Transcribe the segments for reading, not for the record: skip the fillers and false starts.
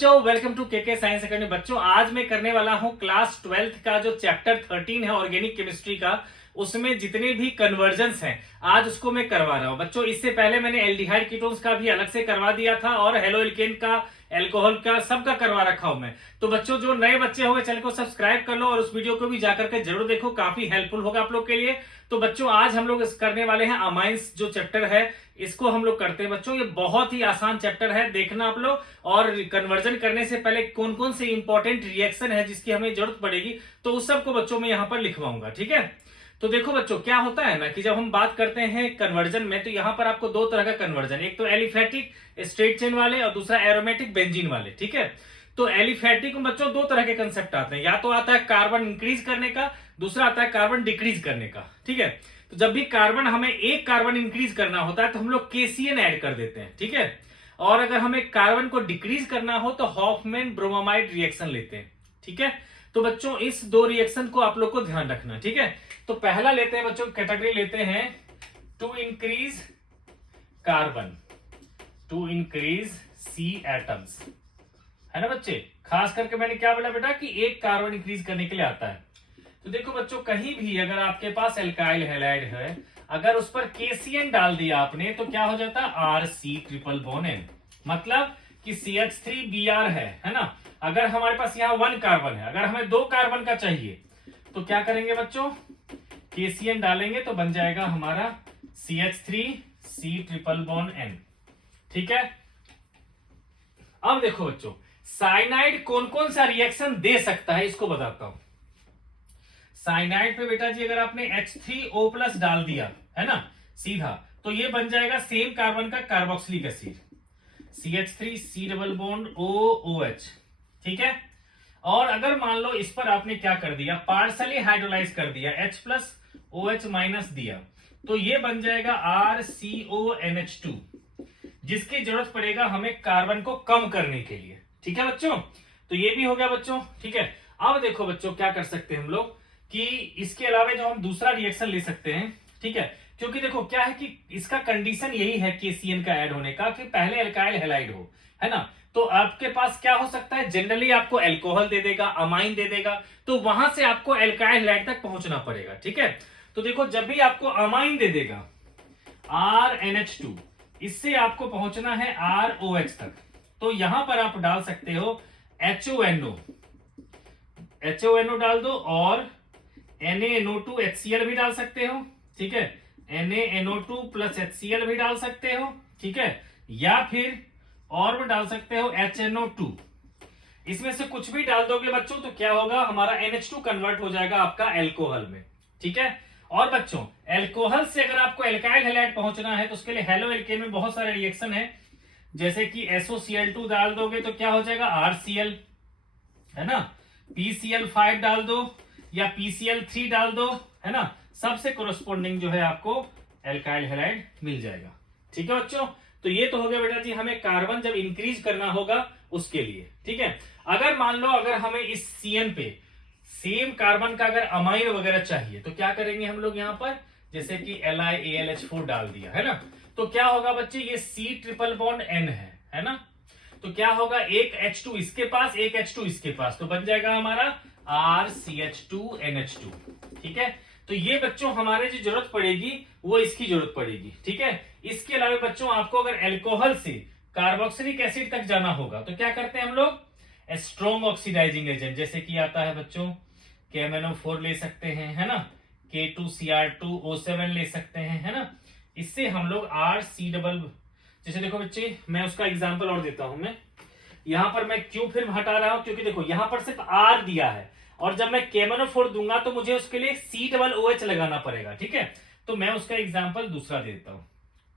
बच्चों welcome to के science academy. बच्चों आज मैं करने वाला हूं क्लास 12th का जो चैप्टर 13 है ऑर्गेनिक केमिस्ट्री का, उसमें जितने भी कन्वर्जन्स हैं आज उसको मैं करवा रहा हूं। बच्चों इससे पहले मैंने एल्डिहाइड कीटोन्स का भी अलग से करवा दिया था और हेलो एल्केन का, एल्कोहल का, सबका करवा रखा हूं मैं। तो बच्चों जो नए बच्चे होंगे चैनल को सब्सक्राइब कर लो और उस वीडियो को भी जाकर के जरूर देखो, काफी हेल्पफुल होगा आप लोग के लिए। तो बच्चों आज हम लोग करने वाले हैं अमाइंस जो चैप्टर है, इसको हम लोग करते हैं। बच्चों ये बहुत ही आसान चैप्टर है, देखना आप लोग। और कन्वर्जन करने से पहले कौन कौन से इंपॉर्टेंट रिएक्शन है जिसकी हमें जरूरत पड़ेगी, तो उस सबको बच्चों में यहाँ पर लिखवाऊंगा। ठीक है, तो देखो बच्चों क्या होता है ना कि जब हम बात करते हैं कन्वर्जन में, तो यहाँ पर आपको दो तरह का कन्वर्जन, एक तो एलिफेटिक स्ट्रेट चेन वाले और दूसरा एरोमेटिक बेंजीन वाले। ठीक है, तो एलिफेटिक में बच्चों दो तरह के कंसेप्ट आते हैं, या तो आता है कार्बन इंक्रीज करने का, दूसरा आता है कार्बन डिक्रीज करने का। ठीक है, तो जब भी कार्बन हमें एक कार्बन इंक्रीज करना होता है तो हम लोग केसीएन ऐड कर देते हैं। ठीक है, और अगर हमें कार्बन को डिक्रीज करना हो तो हॉफमैन ब्रोमामाइड रिएक्शन लेते हैं। ठीक है, तो बच्चों इस दो रिएक्शन को आप लोग को ध्यान रखना। ठीक है, तो पहला लेते हैं बच्चों, कैटेगरी लेते हैं to increase carbon, to increase C atoms, है ना बच्चे। खास करके मैंने क्या बोला बेटा कि एक कार्बन इंक्रीज करने के लिए आता है। तो देखो बच्चों कहीं भी अगर आपके पास एल्काइल हैलाइड है, अगर उस पर केसीएन डाल दिया आपने तो क्या हो जाता है, R C triple bond N, मतलब कि CH3Br है ना। अगर हमारे पास यहाँ 1 कार्बन है, अगर हमें 2 कार्बन का चाहिए तो क्या करेंगे बच्चों, केसीएन डालेंगे तो बन जाएगा हमारा CH3C ट्रिपल बॉन्ड एन। ठीक है, अब देखो बच्चों साइनाइड कौन कौन सा रिएक्शन दे सकता है इसको बताता हूं। साइनाइड पे बेटा जी अगर आपने H3O+ डाल दिया है ना सीधा, तो ये बन जाएगा सेम कार्बन का carboxylic acid, CH3C double bond OOH। ठीक है, और अगर मान लो इस पर आपने क्या कर दिया, पार्सली हाइड्रोलाइज कर दिया, H+OH- दिया, तो ये बन जाएगा RCONH2, जिसकी जरूरत पड़ेगा हमें कार्बन को कम करने के लिए। ठीक है बच्चों, तो ये भी हो गया बच्चों। ठीक है, अब देखो बच्चों क्या कर सकते हैं हम लोग कि इसके अलावा जो हम दूसरा रिएक्शन ले सकते हैं। ठीक है, क्योंकि देखो क्या है कि इसका कंडीशन यही है केसीएन का ऐड होने का कि पहले एल्काइल हैलाइड हो, है ना। तो आपके पास क्या हो सकता है, जनरली आपको अल्कोहल दे देगा, अमाइन दे देगा, तो वहां से आपको एल्काइल हैलाइड तक पहुंचना पड़ेगा। ठीक है, तो देखो जब भी आपको अमाइन दे देगा RNH2, इससे आपको पहुंचना है ROH तक, तो यहां पर आप डाल सकते हो HONO डाल दो और NaNO2 HCl भी डाल सकते हो। ठीक है, NaNO2 + HCl भी डाल सकते हो। ठीक है, या फिर और भी डाल सकते हो HNO2। इसमें से कुछ भी डाल दोगे बच्चों तो क्या होगा, हमारा NH2 कन्वर्ट हो जाएगा आपका एल्कोहल में। ठीक है, और बच्चों एल्कोहल से अगर आपको एल्काइल हैलाइड पहुंचना है तो उसके लिए हेलो एल्केन में बहुत सारे रिएक्शन है, जैसे कि SOCl2 डाल दोगे तो क्या हो जाएगा RCl, है ना। PCl5 डाल दो या PCl3 डाल दो, है ना, सबसे कोरोस्पोंडिंग जो है आपको एल्काइल हैलाइड मिल जाएगा। ठीक है बच्चों, तो ये तो हो गया बेटा जी हमें कार्बन जब इंक्रीज करना होगा उसके लिए। ठीक है, अगर मान लो अगर हमें इस CN पे सेम कार्बन का अगर अमाइन वगैरह चाहिए तो क्या करेंगे हम लोग, यहाँ पर जैसे कि LiAlH4 डाल दिया, है ना, तो क्या होगा बच्चे, ये C ट्रिपल बॉन्ड N है ना, तो क्या होगा, एक H2 इसके पास, एक H2 इसके पास, तो बन जाएगा हमारा RCH2NH2। ठीक है, तो ये बच्चों हमारे जो जरूरत पड़ेगी वो इसकी जरूरत पड़ेगी। ठीक है, इसके अलावा बच्चों आपको अगर एल्कोहल से कार्बोक्सिलिक एसिड तक जाना होगा तो क्या करते हैं हम लोग, स्ट्रॉन्ग ऑक्सीडाइजिंग एजेंट, जैसे कि आता है बच्चों KMnO4 ले सकते हैं, है ना, K2Cr2O7 ले सकते हैं, है ना। इससे हम लोग RC डबल, जैसे देखो बच्चे मैं उसका एग्जांपल और देता हूं। मैं यहां पर मैं क्यों फिर हटा रहा हूं, क्योंकि देखो यहां पर सिर्फ R दिया है और जब मैं KMnO4 दूंगा तो मुझे उसके लिए COOH लगाना पड़ेगा। ठीक है, तो मैं उसका एग्जांपल दूसरा दे देता हूं।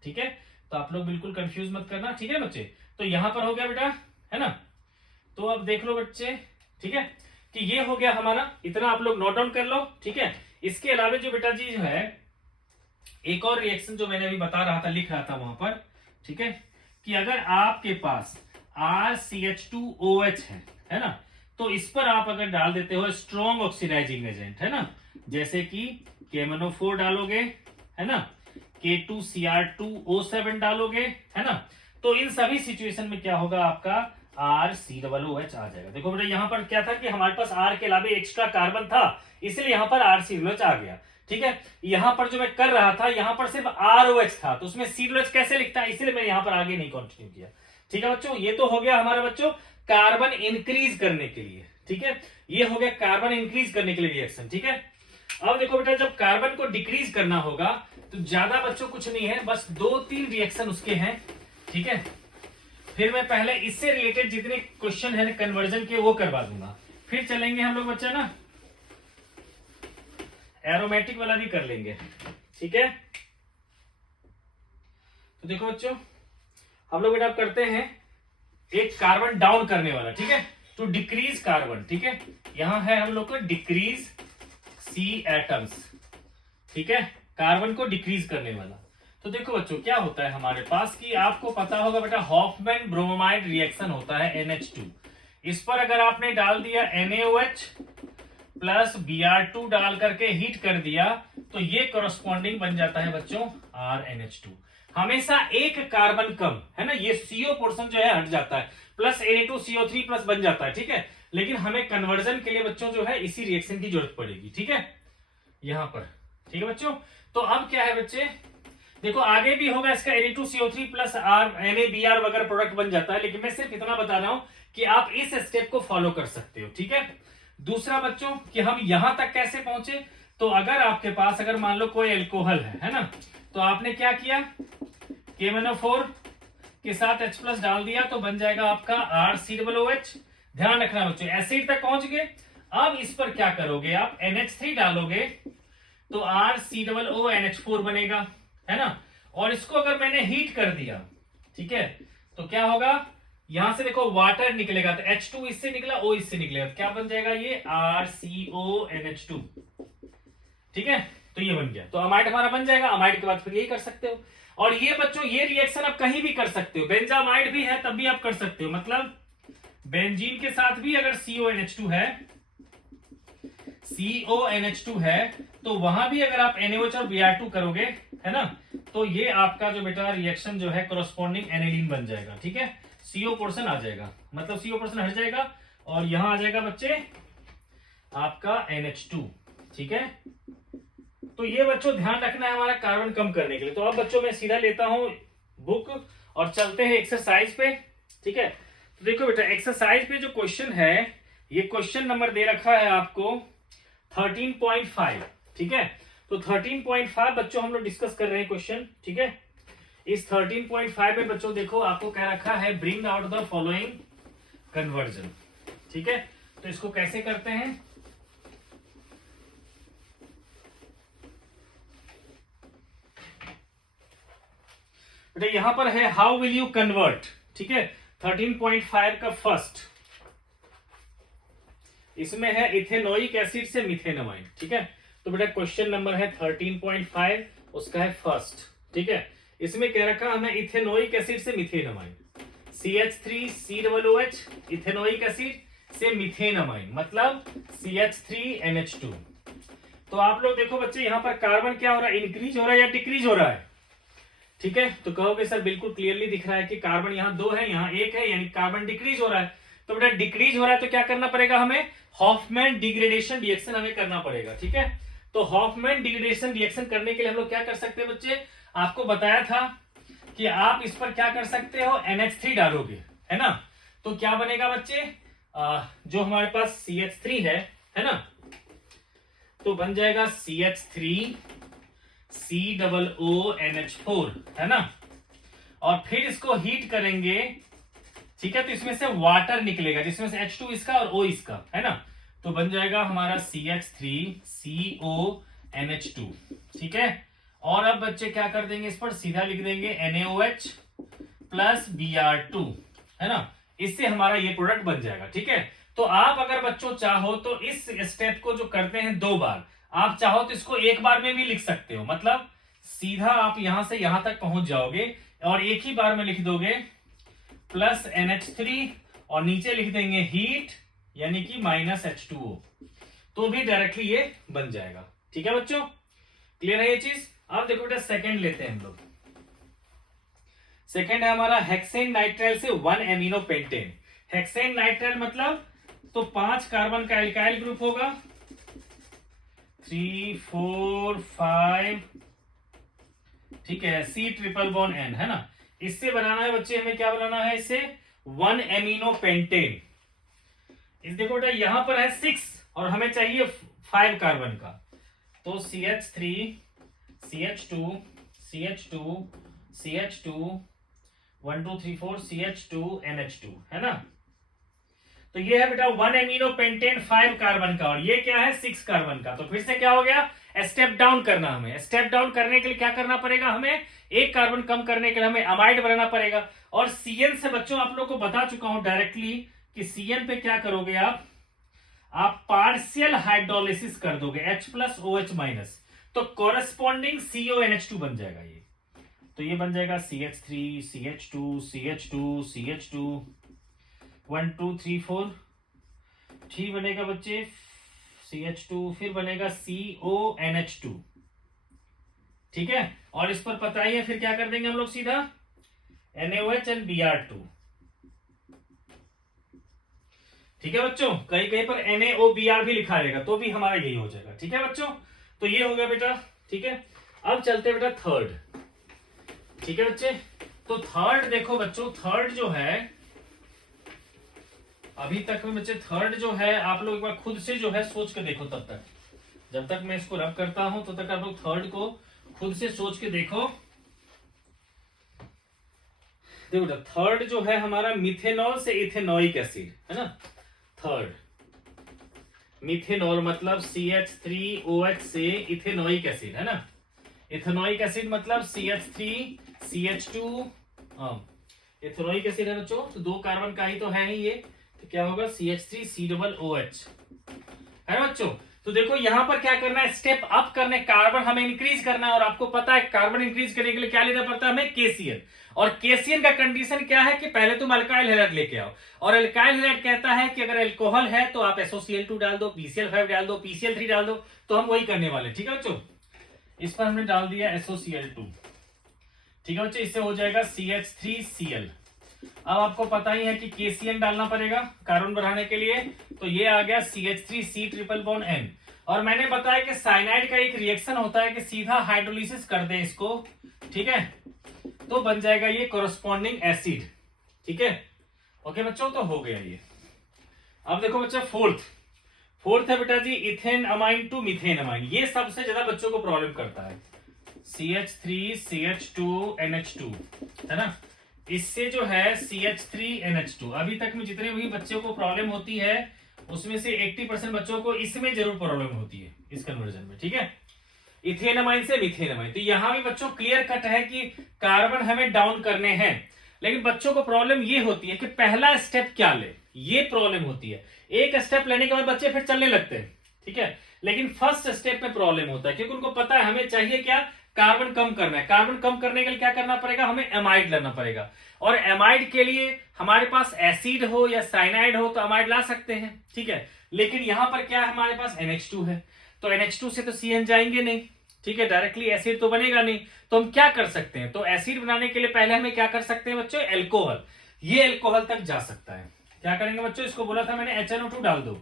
ठीक है, तो आप लोग बिल्कुल कंफ्यूज मत करना। ठीक है बच्चे, तो यहां पर हो गया बेटा, है ना, तो अब देख लो बच्चे। ठीक है, कि ये हो गया हमारा, इतना आप लोग नोट डाउन कर लो। ठीक है, इसके अलावा जो बेटा जी जो है एक और रिएक्शन जो मैंने अभी बता रहा था, लिख रहा था वहां पर। ठीक है, कि अगर आपके पास RCH2OH है ना, तो इस पर आप अगर डाल देते हो स्ट्रॉन्ग ऑक्सीडाइजिंग एजेंट, है ना, जैसे कि KMnO4 डालोगे, है ना, K2Cr2O7 डालोगे, है ना, तो इन सभी सिचुएशन में क्या होगा, आपका RCOOH आ जाएगा। देखो बेटा यहाँ पर क्या था कि हमारे पास R के अलावा एक्स्ट्रा कार्बन था, इसलिए यहाँ पर RCOOH आ गया। ठीक है, यहाँ पर जो मैं कर रहा था यहाँ पर सिर्फ ROH था, तो उसमें COOH कैसे लिखता है, इसलिए मैं यहाँ पर आगे नहीं कंटिन्यू किया। ठीक है बच्चों, ये तो हो गया हमारा बच्चों कार्बन इंक्रीज करने के लिए। ठीक है, ये हो गया कार्बन इंक्रीज करने के लिए रिएक्शन। ठीक है, अब देखो बेटा जब कार्बन को डिक्रीज करना होगा तो ज्यादा बच्चों कुछ नहीं है, बस 2-3 रिएक्शन उसके हैं। ठीक है, फिर मैं पहले इससे रिलेटेड जितने क्वेश्चन है कन्वर्जन के वो करवा दूंगा, फिर चलेंगे हम लोग बच्चा ना एरोमेटिक वाला भी कर लेंगे। ठीक है, तो देखो बच्चों हम लोग बेटा करते हैं एक कार्बन डाउन करने वाला। ठीक है, टू डिक्रीज कार्बन। ठीक है, यहां है हम लोग को डिक्रीज C एटम्स। ठीक है, कार्बन को डिक्रीज करने वाला। तो देखो बच्चों क्या होता है हमारे पास कि आपको पता होगा बेटा हॉफमैन ब्रोमाइड रिएक्शन होता है NH2। इस पर अगर आपने डाल दिया NaOH प्लस Br2 डाल करके हीट कर दिया तो ये कॉरस्पॉन्डिंग बन जाता है बच्चों RNH2। हमेशा एक कार्बन कम है ना, ये CO पोर्शन जो है हट जाता है, प्लस Na2CO3 प्लस बन जाता है। ठीक है, लेकिन हमें कन्वर्जन के लिए बच्चों जो है इसी रिएक्शन की जरूरत पड़ेगी। ठीक है, यहां पर। ठीक है बच्चों, तो अब क्या है बच्चे देखो आगे भी होगा इसका Na2CO3 प्लस NaBr वगैरह प्रोडक्ट बन जाता है, लेकिन मैं सिर्फ इतना बता रहा हूं कि आप इस स्टेप को फॉलो कर सकते हो। ठीक है, दूसरा बच्चों कि हम यहां तक कैसे पहुंचे, तो अगर आपके पास अगर मान लो कोई एल्कोहल है ना, तो आपने क्या किया KMnO4 के साथ H प्लस डाल दिया तो बन जाएगा आपका RCOOH। ध्यान रखना बच्चों एसिड तक पहुंच गए। अब इस पर क्या करोगे आप NH3 डालोगे तो RCOONH4 बनेगा, है ना। और इसको अगर मैंने हीट कर दिया, ठीक है, तो क्या होगा यहां से देखो वाटर निकलेगा, तो H2 इससे निकला, O इससे निकलेगा, तो क्या बन जाएगा ये RCONH2। ठीक है, तो ये बन गया, तो अमाइड हमारा बन जाएगा। अमाइड के बाद फिर यही कर सकते हो। और ये बच्चों ये रिएक्शन आप कहीं भी कर सकते हो, बेंजामाइड भी है तब भी आप कर सकते हो, मतलब बेंजीन के साथ भी अगर CONH2 है तो वहां भी अगर आप NaOH और Br2 करोगे, है ना, तो ये आपका जो बेटा रिएक्शन जो है कॉरस्पॉन्डिंग एनिलीन बन जाएगा। ठीक है, CO पोर्शन आ जाएगा, मतलब CO पोर्शन हट जाएगा और यहां आ जाएगा बच्चे आपका NH2। ठीक है, तो ये बच्चों ध्यान रखना है हमारा कार्बन कम करने के लिए। तो अब बच्चों मैं सीधा लेता हूं बुक और चलते हैं एक्सरसाइज पे। ठीक है, तो देखो बेटा एक्सरसाइज पे जो क्वेश्चन है, ये क्वेश्चन नंबर दे रखा है आपको 13.5। ठीक है, तो 13.5 बच्चों हम लोग डिस्कस कर रहे हैं क्वेश्चन। ठीक है, इस 13.5 में बच्चों देखो आपको कह रखा है bring out the following conversion. ठीक है, तो इसको कैसे करते हैं, बेटा यहां पर है हाउ विल यू कन्वर्ट। ठीक है, 13.5 का फर्स्ट इसमें है इथेनोइक एसिड से मिथेनमाइड। ठीक है, तो बेटा क्वेश्चन नंबर है 13.5, उसका है फर्स्ट। ठीक है, इसमें कह रखा हमें इथेनोइक एसिड से मिथेनमाइड, CH3COOH इथेनोइक एसिड से मिथेनमाइड, मतलब CH3NH2। तो आप लोग देखो बच्चे यहां पर कार्बन क्या हो रहा है, इंक्रीज हो रहा है या डिक्रीज हो रहा है। ठीक है, तो कहोगे सर बिल्कुल क्लियरली दिख रहा है कि कार्बन यहाँ 2 है यहाँ 1 है, यानी कार्बन डिक्रीज हो रहा है। तो बेटा डिक्रीज हो रहा है तो क्या करना पड़ेगा हमें, हॉफमैन डिग्रेडेशन रिएक्शन हमें करना पड़ेगा। ठीक है, तो हॉफमैन डिग्रेडेशन रिएक्शन करने के लिए हम लोग क्या कर सकते हैं बच्चे, आपको बताया था कि आप इस पर क्या कर सकते हो, NH3 डालोगे, है ना, तो क्या बनेगा बच्चे, जो हमारे पास CH3 है ना, तो बन जाएगा CH3 COONH4, है ना, और फिर इसको हीट करेंगे। ठीक है, तो इसमें से वाटर निकलेगा, जिसमें से H2 इसका और O इसका, है ना, तो बन जाएगा हमारा CH3CONH2। ठीक है, और अब बच्चे क्या कर देंगे, इस पर सीधा लिख देंगे NaOH प्लस Br2, है ना, इससे हमारा ये प्रोडक्ट बन जाएगा। ठीक है, तो आप अगर बच्चों चाहो तो इस स्टेप को जो करते हैं 2 बार, आप चाहो तो इसको 1 बार में भी लिख सकते हो, मतलब सीधा आप यहां से यहां तक पहुंच जाओगे और एक ही बार में लिख दोगे प्लस NH3 और नीचे लिख देंगे हीट यानी कि माइनस H2O, तो भी डायरेक्टली ये बन जाएगा। ठीक है बच्चों, क्लियर है ये चीज। अब देखो बेटा सेकंड लेते हैं हम लोग। सेकंड है हमारा हेक्सेन नाइट्राइल से 1 एमिनो पेंटेन। हेक्सेन नाइट्राइल मतलब तो 5 कार्बन का एल्काइल ग्रुप होगा, 3 4 5, ठीक है, C ट्रिपल बॉन्ड N, है ना। इससे बनाना है बच्चे, हमें क्या बनाना है, इससे 1 एमिनो पेंटेन। इस देखो बेटा यहां पर है 6 और हमें चाहिए 5 कार्बन का, तो CH3 CH2 CH2 CH2 1 2 3 4 CH2 NH2, है ना। तो ये है बेटा 1 एमिनो पेंटेन 5 कार्बन का, और ये क्या है 6 कार्बन का। तो फिर से क्या हो गया, स्टेप डाउन करना। हमें स्टेप डाउन करने के लिए क्या करना पड़ेगा, हमें एक कार्बन कम करने के लिए हमें अमाइड बनाना पड़ेगा। और CN से बच्चों आप लोगों को बता चुका हूं डायरेक्टली कि CN पे क्या करोगे आप पार्शियल हाइड्रोलिसिस कर दोगे, H+OH-, तो कोरस्पॉन्डिंग CONH2 बन जाएगा ये। तो ये बन जाएगा CH3 CH2 CH2 CH2 1 2 3 4, ठीक बनेगा बच्चे CH2, फिर बनेगा CONH2, ठीक है। और इस पर पता ही है, फिर क्या कर देंगे हम लोग सीधा NaOH and Br2, ठीक है बच्चों। कहीं कहीं पर NaOBr भी लिखा रहेगा तो भी हमारा यही हो जाएगा, ठीक है बच्चों। तो ये हो गया बेटा, ठीक है। अब चलते हैं बेटा थर्ड, ठीक है बच्चे। तो थर्ड देखो बच्चों, थर्ड जो है अभी तक में बच्चे, थर्ड जो है आप लोग एक बार खुद से जो है सोच के देखो, तब तक जब तक मैं इसको रब करता हूं तब तक आप लोग थर्ड को खुद से सोच के देखो। देखो बेटा थर्ड जो है हमारा मिथेनॉल से इथेनॉइक एसिड, है ना। थर्ड मिथेनॉल मतलब CH3OH से इथेनॉइक एसिड, है ना। इथेनॉइक एसिड मतलब CH3 CH2, इथेनॉइक एसिड है बच्चों, तो 2 कार्बन का ही तो है ही ये, तो क्या होगा CH3COOH, है ना बच्चों। तो देखो यहां पर क्या करना है, स्टेप अप करने, कार्बन हमें इंक्रीज करना है। और आपको पता है कार्बन इंक्रीज करने के लिए क्या लेना पड़ता है हमें, KCl। और KCl का कंडीशन क्या है कि पहले तुम अल्काइल हैलाइड लेके आओ, और अल्काइल हैलाइड कहता है कि अगर अल्कोहल है तो आप SOCl2 डाल दो, PCl5 डाल दो, PCl3 डाल दो। तो हम वही करने वाले, ठीक है बच्चों। इस पर हमने डाल दिया SOCl2, ठीक है बच्चे, इससे हो जाएगा CH3Cl। अब आपको पता ही है कि KCl डालना पड़ेगा कार्बन बढ़ाने के लिए, तो ये आ गया CH3C ट्रिपल बॉन्ड N। और मैंने बताया कि साइनाइड का एक रिएक्शन होता है कि सीधा हाइड्रोलिसिस कर दें इसको, ठीक है, तो बन जाएगा ये कोरस्पॉन्डिंग एसिड, ठीक है। ओके बच्चों, तो हो गया ये। अब देखो बच्चा फोर्थ है बेटा जी ethane amine to methane amine. ये सबसे ज्यादा बच्चों को प्रॉब्लम करता है, CH3CH2NH2, है ना। इससे जो है CH3NH2, अभी तक में जितने भी बच्चों को प्रॉब्लम होती है उसमें से 80% बच्चों को इसमें जरूर प्रॉब्लम होती है, इस कन्वर्जन में, ठीक है। इथेन अमाइन से मीथेन अमाइन, तो यहां भी बच्चों क्लियर कट है कि कार्बन हमें डाउन करने हैं, लेकिन बच्चों को प्रॉब्लम ये होती है कि पहला स्टेप क्या ले, ये प्रॉब्लम होती है। एक स्टेप लेने के बाद बच्चे फिर चलने लगते हैं, ठीक है, लेकिन फर्स्ट स्टेप में प्रॉब्लम होता है, क्योंकि उनको पता है हमें चाहिए क्या, कार्बन कम करना है। कार्बन कम करने के लिए क्या करना पड़ेगा, हमें एमाइड लेना पड़ेगा। और एमाइड के लिए हमारे पास एसिड हो या साइनाइड हो तो एमाइड ला सकते हैं, ठीक है। लेकिन यहां पर क्या है, हमारे पास NH2 है, तो NH2 से तो CN जाएंगे नहीं, ठीक है, डायरेक्टली एसिड तो बनेगा नहीं। तो हम क्या कर सकते हैं, तो एसिड बनाने के लिए पहले हमें क्या कर सकते हैं बच्चों, एल्कोहल। ये एल्कोहल तक जा सकता है। क्या करेंगे बच्चों, इसको बोला था मैंने HNO2 डाल दो,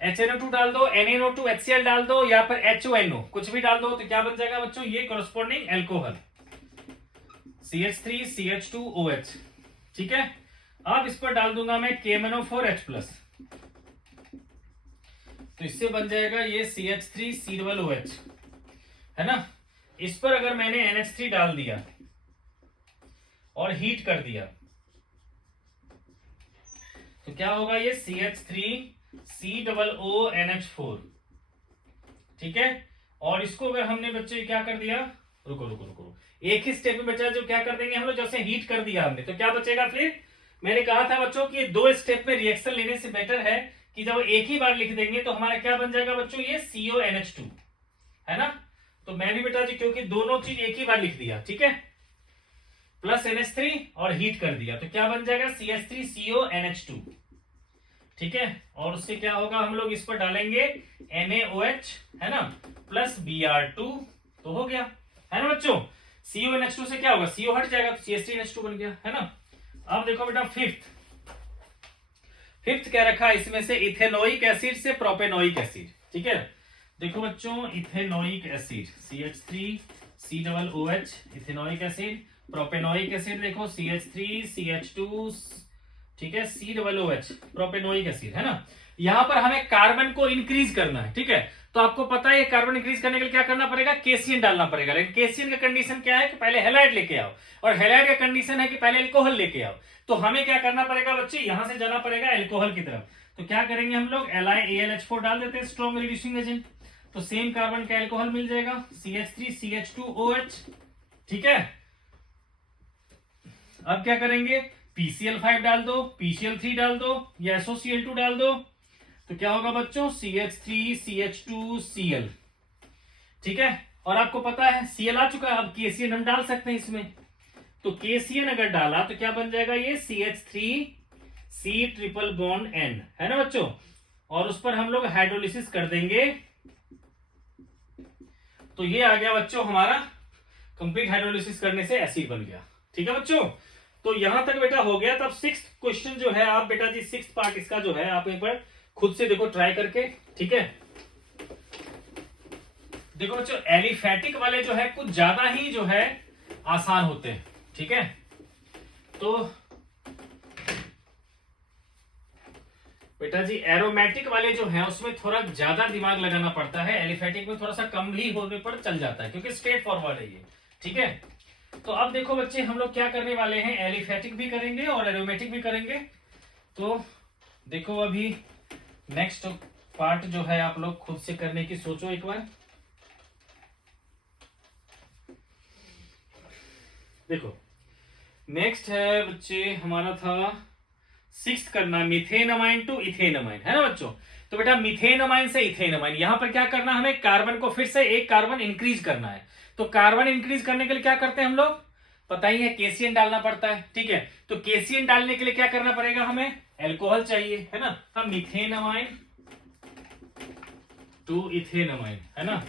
HNO2 डाल दो, NaNO2 HCl डाल दो, या फिर HONO कुछ भी डाल दो, तो क्या बन जाएगा बच्चों, ये कोरस्पॉन्डिंग एल्कोहल CH3CH2OH, ठीक है। अब इस पर डाल दूंगा मैं KMnO4H+, तो इससे बन जाएगा ये CH3COOH, है ना। इस पर अगर मैंने NH3 डाल दिया और हीट कर दिया तो क्या होगा, ये CH3COONH4, ठीक है। और इसको अगर हमने बच्चे क्या कर दिया, रुको एक ही स्टेप में बचा, जो क्या कर देंगे हम लोग, जैसे हीट कर दिया हमने तो क्या बचेगा फिर। मैंने कहा था बच्चों कि 2 स्टेप में रिएक्शन लेने से बेटर है कि जब एक ही बार लिख देंगे तो हमारा क्या बन जाएगा बच्चों, ये CONH2, है ना। तो मैं भी बेटा जी क्योंकि दोनों चीज एक ही बार लिख दिया, ठीक है, प्लस NH3 और हीट कर दिया, तो क्या बन जाएगा CH3CONH2, ठीक है। और उससे क्या होगा, हम लोग इस पर डालेंगे NaOH, है ना, प्लस Br2, तो हो गया, है ना बच्चों। CONH2 से क्या होगा, CO हट जाएगा तो CH3NH2 बन गया, है ना। अब देखो बेटा फिफ्थ क्या रखा इसमें से इथेनोइक एसिड से प्रोपेनोइक एसिड। ठीक है, देखो बच्चों ethanoic acid CH3COOH ethanoic acid, propanoic acid देखो CH3CH2, ठीक है, COOH प्रोपेनोइक एसिड है ना। यहां पर हमें कार्बन को इंक्रीज करना है। ठीक है, तो आपको पता है कार्बन इंक्रीज करने के लिए क्या करना पड़ेगा, केसीएन डालना पड़ेगा। लेकिन केसीएन का कंडीशन क्या है कि पहले हेलाइड लेके आओ, और हेलाइड का कंडीशन है कि पहले एल्कोहल लेके आओ। तो हमें क्या करना पड़ेगा बच्चे, यहां से जाना पड़ेगा एल्कोहल की तरफ। तो क्या करेंगे हम लोग, LiAlH4 डाल देते हैं, स्ट्रॉन्ग रिड्यूसिंग एजेंट। तो सेम कार्बन का एल्कोहल मिल जाएगा CH3CH2OH। ठीक है, अब क्या करेंगे, PCl5 डाल दो, PCl3 डाल दो या SOCl2 डाल दो, तो क्या होगा बच्चों CH3CH2Cl। ठीक है, और आपको पता है Cl आ चुका है, अब KCN हम डाल सकते हैं इसमें। तो KCN अगर डाला तो क्या बन जाएगा, ये CH3C ट्रिपल बॉन्ड N है ना बच्चों, और उस पर हम लोग हाइड्रोलिसिस कर देंगे। तो ये आ गया बच्चों हमारा, कंप्लीट हाइड्रोलिसिस करने से एसिड बन गया। ठीक है बच्चों, तो यहां तक बेटा हो गया। तब सिक्स्थ क्वेश्चन जो है, आप बेटा जी सिक्स्थ पार्ट इसका जो है आप एक बार खुद से देखो ट्राई करके। ठीक है, देखो बच्चों एलिफेटिक वाले जो है कुछ ज्यादा ही जो है आसान होते हैं। ठीक है, तो बेटा जी एरोमेटिक वाले जो है उसमें थोड़ा ज्यादा दिमाग लगाना पड़ता है, एलिफेटिक में थोड़ा सा कम भी होने पर चल जाता है, क्योंकि स्ट्रेट फॉरवर्ड है ये। ठीक है, तो अब देखो बच्चे हम लोग क्या करने वाले हैं, एलिफेटिक भी करेंगे और एरोमेटिक भी करेंगे। तो देखो अभी नेक्स्ट पार्ट जो है आप लोग खुद से करने की सोचो एक बार। देखो नेक्स्ट है बच्चे हमारा था सिक्स्थ करना, मिथेनमाइन टू इथेनमाइन है ना बच्चों। तो बेटा मिथेनमाइन से इथेनमाइन, यहां पर क्या करना, हमें कार्बन को फिर से एक कार्बन इंक्रीज करना है। तो कार्बन इंक्रीज करने के लिए क्या करते हैं हम लोग, पता ही है केसीएन डालना पड़ता है। ठीक है, तो केसीएन डालने के लिए क्या करना पड़ेगा, हमें एल्कोहल चाहिए है ना। हम मिथेनमाइन टू इथेनमाइन है ना,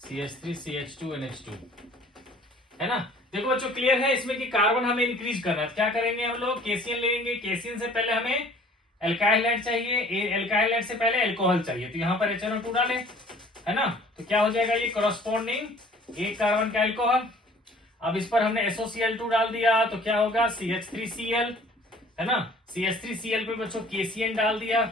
CH3CH2NH2 है ना। देखो बच्चों क्लियर है इसमें कि कार्बन हमें इंक्रीज करना है। क्या करेंगे हम लोग, केसीएन लेंगे, केसीएन से पहले हमें एल्काइल हाइड चाहिए, एल्काइल हाइड से पहले एल्कोहल चाहिए। तो यहां पर HNO2 डालें है ना, तो क्या हो जाएगा ये करस्पॉन्डिंग एक कार्बन का एल्कोहल। अब इस पर हमने SOCl2 डाल दिया, तो क्या होगा CH3Cl है ना। CH3Cl पे बच्चों KCN डाल दिया,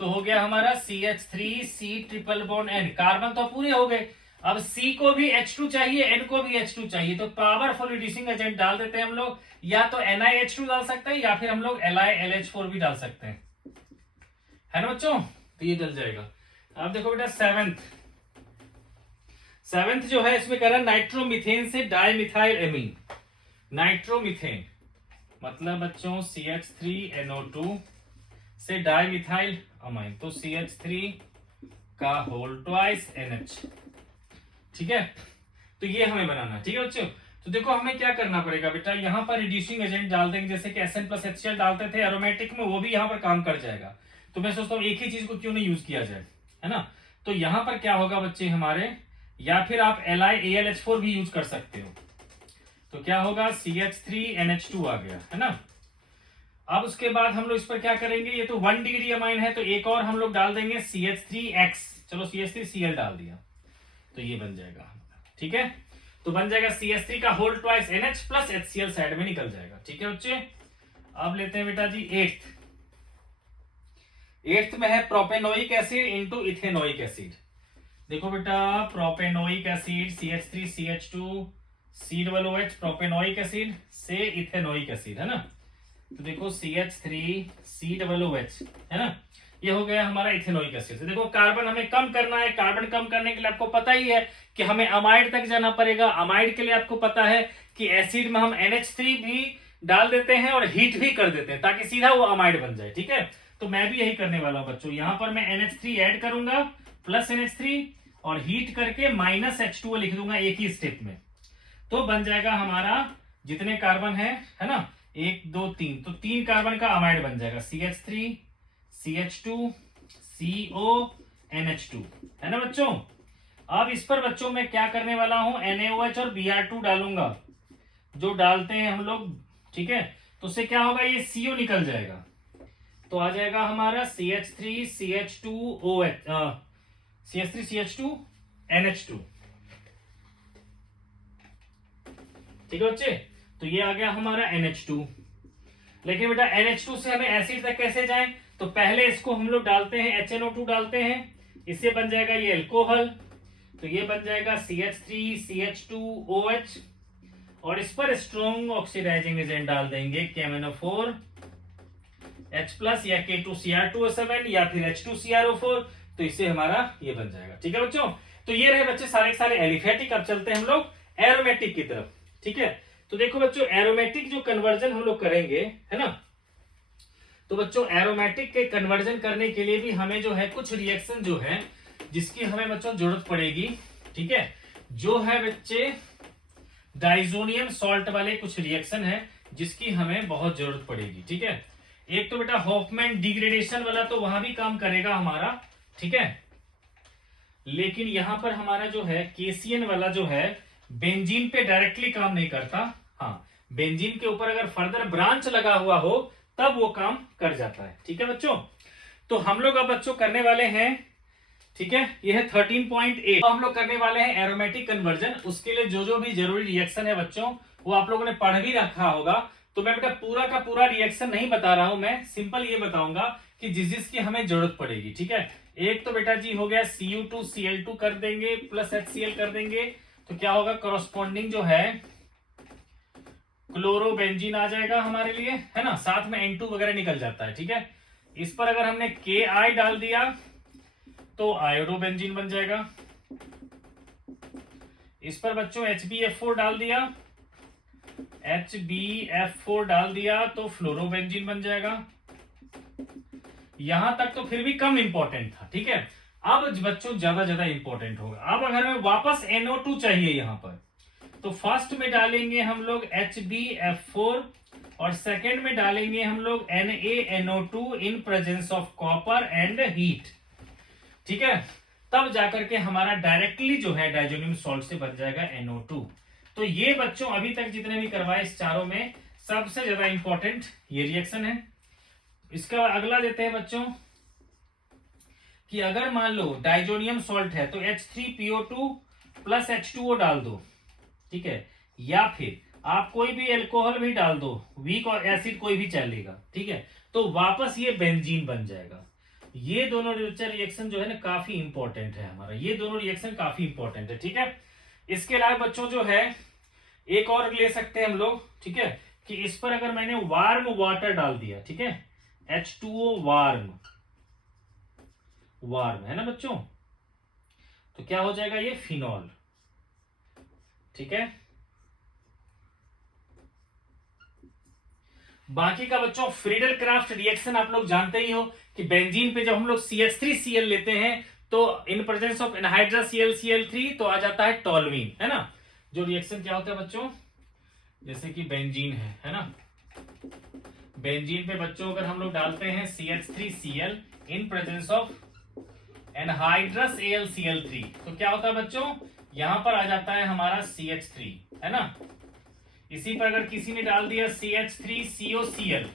तो हो गया हमारा CH3C triple bond N। Carbon तो पूरे हो गए, अब C को भी H2 चाहिए, N को भी H2 चाहिए, तो पावरफुल रिड्यूसिंग एजेंट डाल देते हैं हम लोग। या तो NiH2 डाल सकते हैं या फिर हम लोग LiLH4 भी डाल सकते हैं है ना बच्चों, तो ये डल जाएगा। अब देखो बेटा सेवेंथ जो है इसमें कह रहा है नाइट्रोमीथेन से डाइमिथाइल एमीन। नाइट्रोमीथेन मतलब बच्चों CH3NO2 से डाइमिथाइल अमाइन, तो CH3 का होल ट्वाइस NH। ठीक है, तो ये हमें बनाना। ठीक है बच्चों, तो देखो हमें क्या करना पड़ेगा बेटा, यहां पर रिड्यूसिंग एजेंट डाल देंगे, जैसे कि SN+HCl डालते थे एरोमेटिक में, वो भी यहां पर काम कर जाएगा। तो मैं सोचता हूं एक ही चीज को क्यों नहीं यूज किया जाए है ना। तो यहां पर क्या होगा बच्चे हमारे, या फिर आप LiAlH4 भी यूज कर सकते हो। तो क्या होगा CH3NH2 आ गया है ना। अब उसके बाद हम लोग इस पर क्या करेंगे, ये तो 1 डिग्री अमाइन है, तो एक और हम लोग डाल देंगे CH3X। चलो CH3Cl डाल दिया, तो ये बन जाएगा। ठीक है, तो बन जाएगा CH3 का whole twice NH plus HCl side में निकल जाएगा। ठीक है बच्चे, अब लेते हैं बेटा जी एट्थ में है propanoic acid into ethanoic acid. देखो बेटा propanoic acid CH3CH2COOH propanoic acid से इथेनोइक एसिड है ना। तो देखो CH3COOH है ना, ये हो गया हमारा इथेनोइक एसिड। तो देखो कार्बन हमें कम करना है, कार्बन कम करने के लिए आपको पता ही है कि हमें अमाइड तक जाना पड़ेगा। अमाइड के लिए आपको पता है कि एसिड में हम NH3 भी डाल देते हैं और हीट भी कर देते हैं ताकि सीधा वो अमाइड बन जाए। ठीक है, तो मैं भी यही करने वाला हूं बच्चों, यहां पर मैं NH3 ऐड करूंगा प्लस NH3 और हीट करके माइनस H2O लिख दूंगा एक ही स्टेप में। तो बन जाएगा हमारा जितने कार्बन है ना, 1 2 3, तो 3 कार्बन का अमाइड बन जाएगा CH3 CH2 CO NH2 है ना बच्चों। अब इस पर बच्चों मैं क्या करने वाला हूं, NaOH और Br2 डालूंगा जो डालते हैं हम लोग। ठीक है, तो उससे क्या होगा, ये CO निकल जाएगा तो आ जाएगा हमारा CH3CH2OH, CH3CH2NH2। ठीक है बच्चे, तो ये आ गया हमारा NH2। लेकिन बेटा NH2 से हमें एसिड तक कैसे जाएं? तो पहले इसको हम लोग डालते हैं, HNO2 डालते हैं, इससे बन जाएगा ये अल्कोहल, तो ये बन जाएगा CH3CH2OH, और इस पर स्ट्रॉन्ग ऑक्सीडाइजिंग एजेंट डाल देंगे KMnO4 H+ या K2Cr2O7 या फिर H2CrO4, तो इससे हमारा ये बन जाएगा। ठीक है बच्चों, तो ये रहे बच्चे सारे के सारे एलिफेटिक। अब चलते हैं हम लोग एरोमेटिक की तरफ। ठीक है, तो देखो बच्चों एरोमेटिक जो कन्वर्जन हम लोग करेंगे, है ना, तो बच्चों एरोमेटिक के कन्वर्जन करने के लिए भी हमें जो है कुछ रिएक्शन जो है जिसकी हमें बच्चों जरूरत पड़ेगी। ठीक है, जो है बच्चे डाइजोनियम सॉल्ट वाले कुछ रिएक्शन है जिसकी हमें बहुत जरूरत पड़ेगी। ठीक है, एक तो बेटा हॉफमैन डिग्रेडेशन वाला तो वहां भी काम करेगा हमारा। ठीक है, लेकिन यहां पर हमारा जो है केसीएन वाला जो है बेंजीन पे डायरेक्टली काम नहीं करता। हाँ, बेंजीन के ऊपर अगर फर्दर ब्रांच लगा हुआ हो तब वो काम कर जाता है। ठीक है बच्चों, तो हम लोग अब बच्चों करने वाले हैं, ठीक है, ये है 13.8। हम लोग करने वाले हैं एरोमेटिक कन्वर्जन। उसके लिए जो जो भी जरूरी रिएक्शन है बच्चों वो आप लोगों ने पढ़ भी रखा होगा, तो मैं बेटा पूरा का पूरा रिएक्शन नहीं बता रहा हूं, मैं सिंपल ये बताऊंगा कि जिस जिसकी हमें जरूरत पड़ेगी। ठीक है, एक तो बेटा जी हो गया Cu2Cl2 कर देंगे प्लस HCl कर देंगे, तो क्या होगा कॉरस्पॉन्डिंग जो है क्लोरोबेंजीन आ जाएगा हमारे लिए, है ना, साथ में N2 वगैरह निकल जाता है। ठीक है, इस पर अगर हमने Ki डाल दिया तो आयोडोबेंजीन बन जाएगा। इस पर बच्चों HbF4 डाल दिया, HbF4 डाल दिया तो फ्लोरोबेंजीन बन जाएगा। यहां तक तो फिर भी कम इंपॉर्टेंट था। ठीक है, अब बच्चों ज्यादा इंपॉर्टेंट होगा। अब अगर हमें वापस NO2 चाहिए यहां पर, तो फर्स्ट में डालेंगे हम लोग HbF4 और सेकेंड में डालेंगे हम लोग NaNO2 in presence of copper and heat. ठीक है, तब जाकर के हमारा डायरेक्टली जो है डाइजोनियम सॉल्ट से बन जाएगा NO2। तो ये बच्चों अभी तक जितने भी करवाए इस चारों में सबसे ज्यादा इंपॉर्टेंट ये रिएक्शन है। इसका अगला देते हैं बच्चों कि अगर मान लो डाइजोनियम सॉल्ट है तो H3PO2 प्लस H2O डाल दो। ठीक है, या फिर आप कोई भी अल्कोहल भी डाल दो, वीक और एसिड कोई भी चलेगा। ठीक है, तो वापस ये बेंजीन बन जाएगा। ये दोनों रिएक्शन जो है ना काफी इंपॉर्टेंट है हमारा, ये दोनों रिएक्शन काफी इंपॉर्टेंट है। ठीक है, इसके अलावा बच्चों जो है एक और ले सकते हैं हम लोग। ठीक है, कि इस पर अगर मैंने वार्म वाटर डाल दिया, ठीक है, H2O वार्म है ना बच्चों, तो क्या हो जाएगा ये फिनॉल। ठीक है, बाकी का बच्चों फ्रीडल क्राफ्ट रिएक्शन आप लोग जानते ही हो कि बेंजीन पे जब हम लोग CH3Cl लेते हैं तो in presence of anhydrous ClCl3 तो आ जाता है टोल्यूइन, है ना। जो रिएक्शन क्या होता है बच्चों, जैसे कि बेंजीन है ना, बेंजीन पे बच्चों अगर हम लोग डालते हैं CH3Cl in presence of anhydrous AlCl3 तो क्या होता है बच्चों, यहां पर आ जाता है हमारा CH3, है ना। इसी पर अगर किसी ने डाल दिया CH3COCl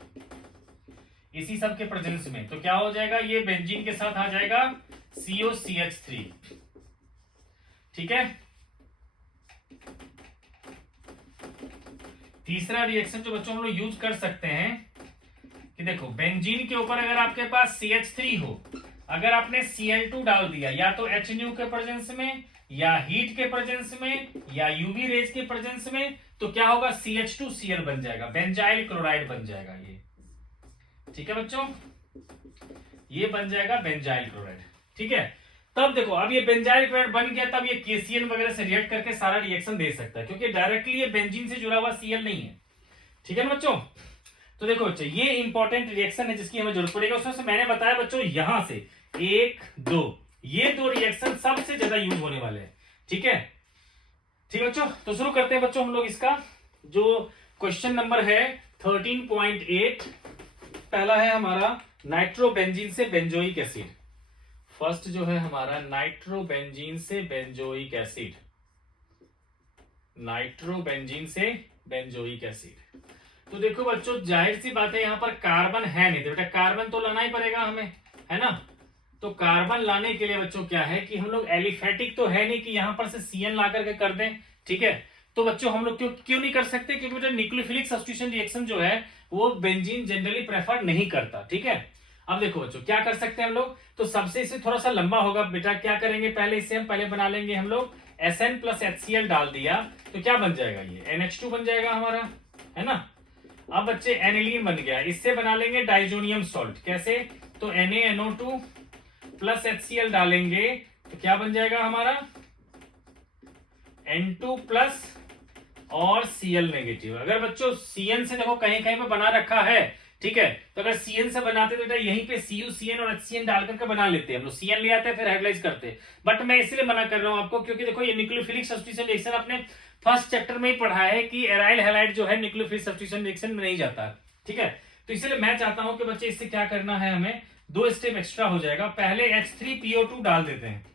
इसी सब के प्रेजेंस में, तो क्या हो जाएगा, ये बेंजीन के साथ आ जाएगा COCH3। ठीक है, तीसरा रिएक्शन जो बच्चों हम लोग यूज कर सकते हैं कि देखो बेंजीन के ऊपर अगर आपके पास CH3 हो, अगर आपने Cl2 डाल दिया या तो HNO के प्रेजेंस में या हीट के प्रेजेंस में या यूवी रेज के प्रेजेंस में, तो क्या होगा CH2Cl बन जाएगा, बेंजाइल क्लोराइड बन जाएगा ये। ठीक है बच्चों, ये बन जाएगा बेंजाइल क्लोराइड। ठीक है, तब देखो अब ये बेंजाइल क्लोराइड बन गया, तब ये KCl वगैरह से रिएक्ट करके सारा रिएक्शन दे सकता है, क्योंकि डायरेक्टली ये बेंजीन से जुड़ा हुआ Cl नहीं है। ठीक है ना बच्चों, तो देखो बच्चों ये इंपॉर्टेंट रिएक्शन है जिसकी हमें जरूरत पड़ेगी। उसमें से मैंने बताया बच्चों यहां से 1, 2 ये दो रिएक्शन सबसे ज्यादा यूज होने वाले हैं। ठीक है, ठीक है बच्चों, तो शुरू करते हैं बच्चों हम लोग इसका जो क्वेश्चन नंबर है 13.8। पहला है हमारा नाइट्रोबेंजीन से बेंजोइक एसिड। फर्स्ट जो है हमारा नाइट्रोबेंजीन से बेंजोइक एसिड, नाइट्रोबेंजीन से बेंजोइक एसिड। तो देखो बच्चों, जाहिर सी बात है यहाँ पर कार्बन है नहीं, तो बेटा कार्बन तो लाना ही पड़ेगा हमें, है ना। तो कार्बन लाने के लिए बच्चों क्या है कि हम लोग एलिफेटिक तो है नहीं कि यहाँ पर से CN ला करके कर दें, ठीक है। तो बच्चों हम लोग क्यों नहीं कर सकते, क्योंकि बेटा न्यूक्लियोफिलिक सब्स्टिट्यूशन रिएक्शन जो है वो बेंजीन जनरली प्रेफर नहीं करता, ठीक है। अब देखो बच्चों क्या कर सकते हैं हम लोग, तो सबसे इसे थोड़ा सा लंबा होगा बेटा, क्या करेंगे पहले इसे हम पहले बना लेंगे हम लोग SN प्लस HCl डाल दिया तो क्या बन जाएगा, ये NH2 बन जाएगा हमारा, है ना। अब बच्चे एनिलीन बन गया, इससे बना लेंगे डाइजोनियम सॉल्ट, कैसे, तो NaNO2 प्लस HCl डालेंगे तो क्या बन जाएगा हमारा N2 प्लस और Cl नेगेटिव। अगर बच्चों CN से देखो कहीं कहीं पे बना रखा है, ठीक है, तो अगर CN से बनाते तो यहीं पे CuCN और HCN डाल करके बना लेते हैं हम लोग, CN ले आते हैं फिर हाइड्रोलाइज करते हैं। बट मैं इसलिए मना कर रहा हूं आपको क्योंकि देखो ये न्यूक्लियोफिलिक सब्स्टिट्यूशन रिएक्शन आपने फर्स्ट चैप्टर में ही पढ़ा है कि एराइल हैलाइड जो है न्यूक्लियोफिलिक सब्स्टिट्यूशन रिएक्शन में नहीं जाता, ठीक है। तो इसलिए मैं चाहता हूं कि बच्चे इससे क्या करना है, हमें 2 स्टेप एक्स्ट्रा हो जाएगा। पहले H3PO2 डाल देते हैं,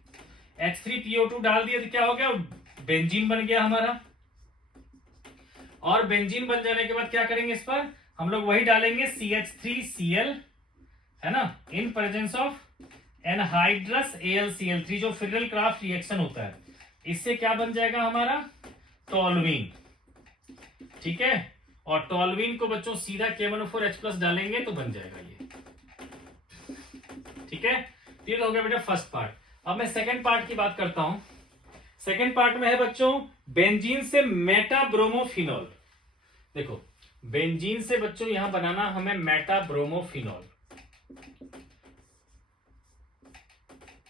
H3PO2 डाल दिया तो क्या हो गया, बेंजीन बन गया हमारा। और बेंजीन बन जाने के बाद क्या करेंगे, इस पर हम लोग वही डालेंगे CH3Cl, है ना, in presence of anhydrous AlCl3, जो फिरल क्राफ्ट रिएक्शन होता है, इससे क्या बन जाएगा हमारा टोल्यूइन, ठीक है। और टोल्यूइन को बच्चों सीधा K1O4H+ डालेंगे तो बन जाएगा ये, ठीक है। ये हो गया बेटा फर्स्ट पार्ट। अब मैं सेकंड पार्ट की बात करता हूं। सेकंड पार्ट में है बच्चों बेंजीन से मेटाब्रोमोफिनॉल। देखो बेंजीन से बच्चों यहां बनाना हमें मेटाब्रोमोफिनॉल,